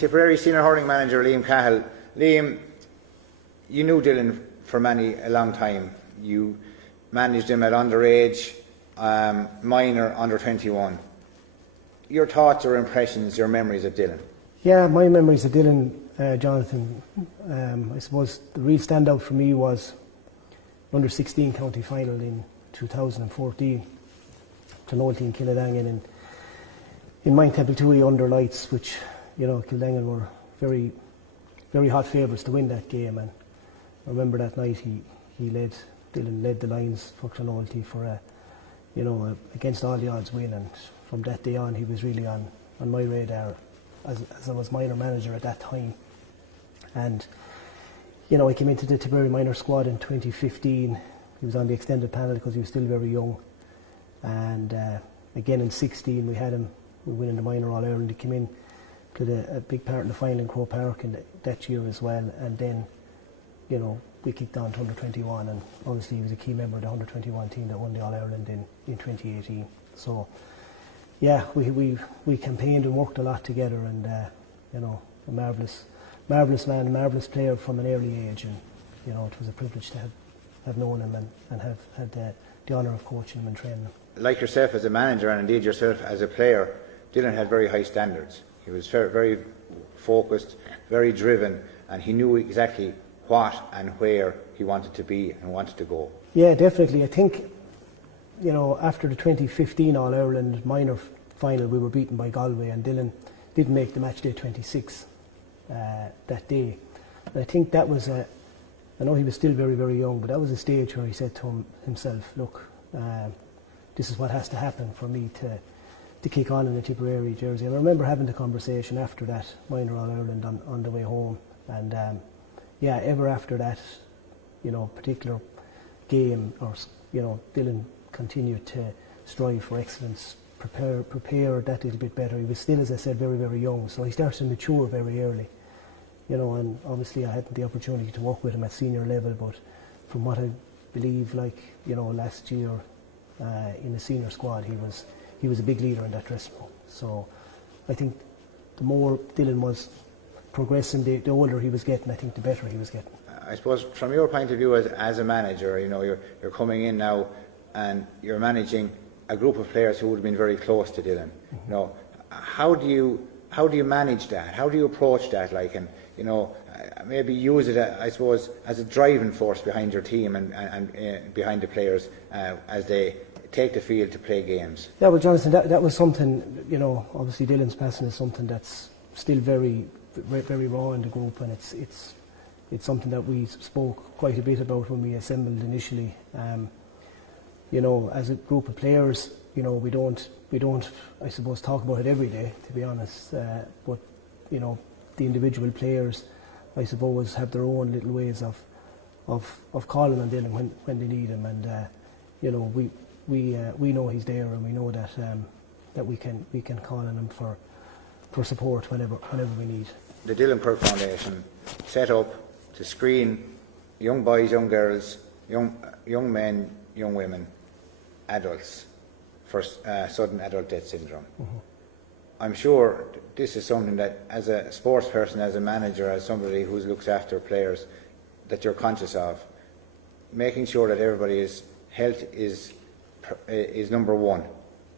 Tipperary senior hurling manager Liam Cahill. Liam, you knew Dillon for a long time. You managed him at underage, minor, under 21. Your thoughts or impressions, your memories of Dillon? Yeah, my memories of Dillon, Jonathan, I suppose the real standout for me was under 16 county final in 2014 to Nolte in Kildangan in Mine Temple 2 under lights, which, you know, Kildangan were very, very hot favourites to win that game. And I remember that night Dillon led the lines for Nolte for a against all the odds win, and from that day on he was really on my radar as I was minor manager at that time. And you know, he came into the Tipperary minor squad in 2015. He was on the extended panel because he was still very young. And again in 16 we had him winning the minor All Ireland. He came in, played a big part in the final in Croke Park that year as well. And then, you know, we kicked on to under 21, and obviously he was a key member of the under 21 team that won the All Ireland in 2018. So yeah, we campaigned and worked a lot together, and you know, a marvellous man, a marvellous player from an early age, and you know, it was a privilege to have known him and have had the honour of coaching him and training him. Like yourself as a manager, and indeed yourself as a player, Dillon had very high standards. He was very focused, very driven, and he knew exactly what and where he wanted to be and wanted to go. Yeah, definitely. I think, you know, after the 2015 All Ireland minor final, we were beaten by Galway, and Dillon didn't make the match day 26 that day. And I think that was I know he was still very, very young, but that was a stage where he said to himself, look, this is what has to happen for me to kick on in the Tipperary jersey. And I remember having the conversation after that minor All Ireland on the way home, and yeah, ever after that, you know, particular game, or you know, Dillon continued to strive for excellence, prepare that little bit better. He was still, as I said, very, very young, so he started to mature very early, you know. And obviously I had the opportunity to work with him at senior level, but from what I believe, like, you know, last year in the senior squad, he was a big leader in that dressing room. So I think the more Dillon was progressing, the older he was getting, I think the better he was getting. I suppose from your point of view as a manager, you know, you're coming in now and you're managing a group of players who would have been very close to Dillon. Mm-hmm. You know, how do you manage that? How do you approach that? Like, and you know, maybe use it, I suppose, as a driving force behind your team and behind the players as they take the field to play games. Yeah, well, Jonathan, that was something, you know, obviously Dillon's passing is something that's still very, very raw in the group, and it's something that we spoke quite a bit about when we assembled initially. You know, as a group of players, you know, we don't, I suppose, talk about it every day, to be honest. But you know, the individual players, I suppose, have their own little ways of calling on Dillon when they need him, and you know, we know he's there, and we know that we can call on him for support whenever we need. The Dillon Quirke Foundation set up to screen young boys, young girls, young men, young women, adults for sudden adult death syndrome. Mm-hmm. I'm sure this is something that, as a sports person, as a manager, as somebody who looks after players, that you're conscious of, making sure that everybody's health is number one,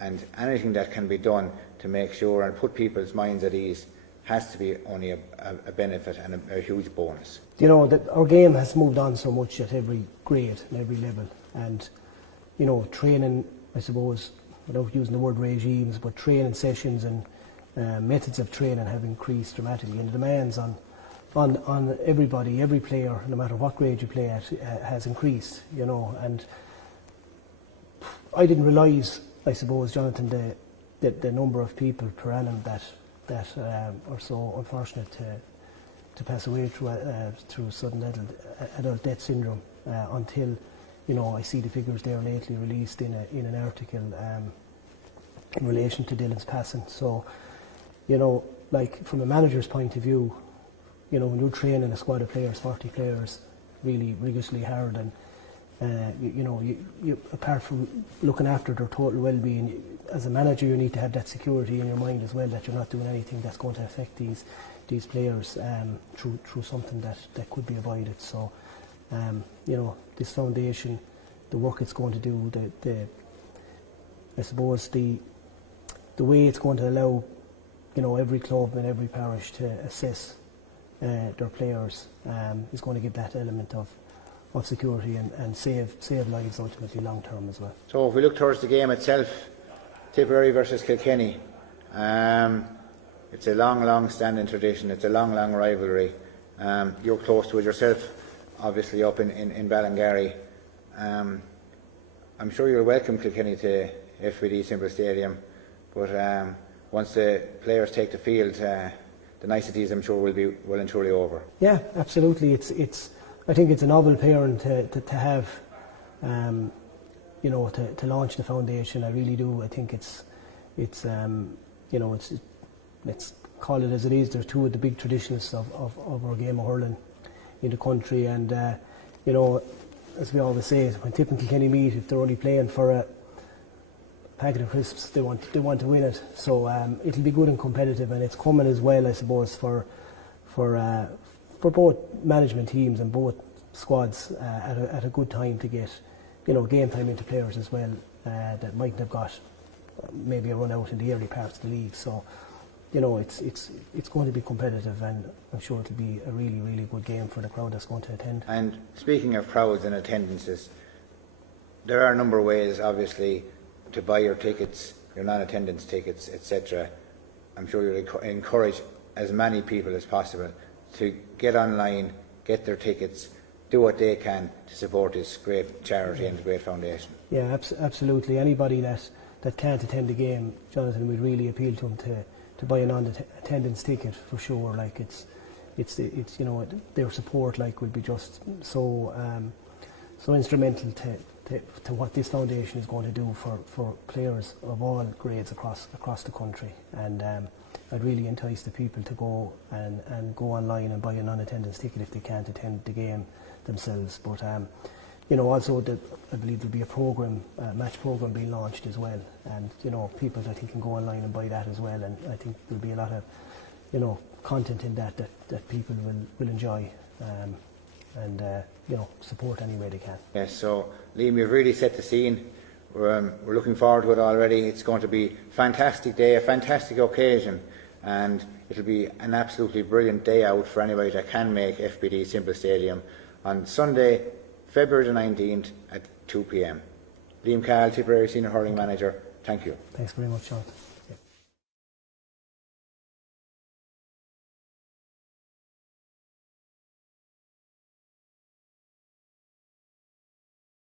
and anything that can be done to make sure and put people's minds at ease has to be only a benefit and a huge bonus. You know, that our game has moved on so much at every grade and every level, and you know, training, I suppose, without using the word regimes, but training sessions and methods of training have increased dramatically, and the demands on everybody, every player, no matter what grade you play at, has increased. You know, and I didn't realise, I suppose, Jonathan, the number of people per annum that are so unfortunate to pass away through sudden adult death syndrome until, you know, I see the figures there lately released in an article in relation to Dillon's passing. So, you know, like, from a manager's point of view, you know, when you're training a squad of players, 40 players, really rigorously hard, and you apart from looking after their total well-being, as a manager, you need to have that security in your mind as well, that you're not doing anything that's going to affect these players through something that could be avoided. So, this foundation, the work it's going to do, I suppose the way it's going to allow, every club and every parish to assess their players is going to give that element of security and save lives ultimately long term as well. So if we look towards the game itself, Tipperary versus Kilkenny, it's a long standing tradition, it's a long rivalry. You're close to it yourself, obviously up in Ballingarry. I'm sure you'll welcome Kilkenny to FBD Simple Stadium, but once the players take the field, the niceties I'm sure will be well and truly over. Yeah, absolutely. I think it's a novel pairing to have, to launch the foundation. I really do. I think let's call it as it is. They're two of the big traditionalists of our game of hurling in the country, and as we always say, when Tip and Kilkenny meet, if they're only playing for a packet of crisps, they want to win it. So it'll be good and competitive, and it's coming as well, I suppose, for both management teams and both squads at a good time to get game time into players as well that mightn't have got maybe a run out in the early parts of the league. So it's going to be competitive, and I'm sure it'll be a really good game for the crowd that's going to attend. And speaking of crowds and attendances, there are a number of ways obviously to buy your tickets, your non-attendance tickets, etc. I'm sure you'll encourage as many people as possible to get online, get their tickets, do what they can to support this great charity and great foundation. Yeah, absolutely. Anybody that can't attend the game, Jonathan, we'd really appeal to them to buy a non-attendance ticket for sure. Like it's their support would be just so instrumental to what this foundation is going to do for players of all grades across the country. And I'd really entice the people to go and go online and buy a non-attendance ticket if they can't attend the game themselves. But also I believe there'll be a match program being launched as well, and people I think can go online and buy that as well, and I think there'll be a lot of content in that people will enjoy and support any way they can. Yes, so Liam, you've really set the scene. We're looking forward to it already. It's going to be a fantastic day, a fantastic occasion, and it'll be an absolutely brilliant day out for anybody that can make FBD Simple Stadium on Sunday, February the 19th at 2 p.m. Liam Cahill, Tipperary Senior Hurling Manager, thank you. Thanks very much, Jonathan.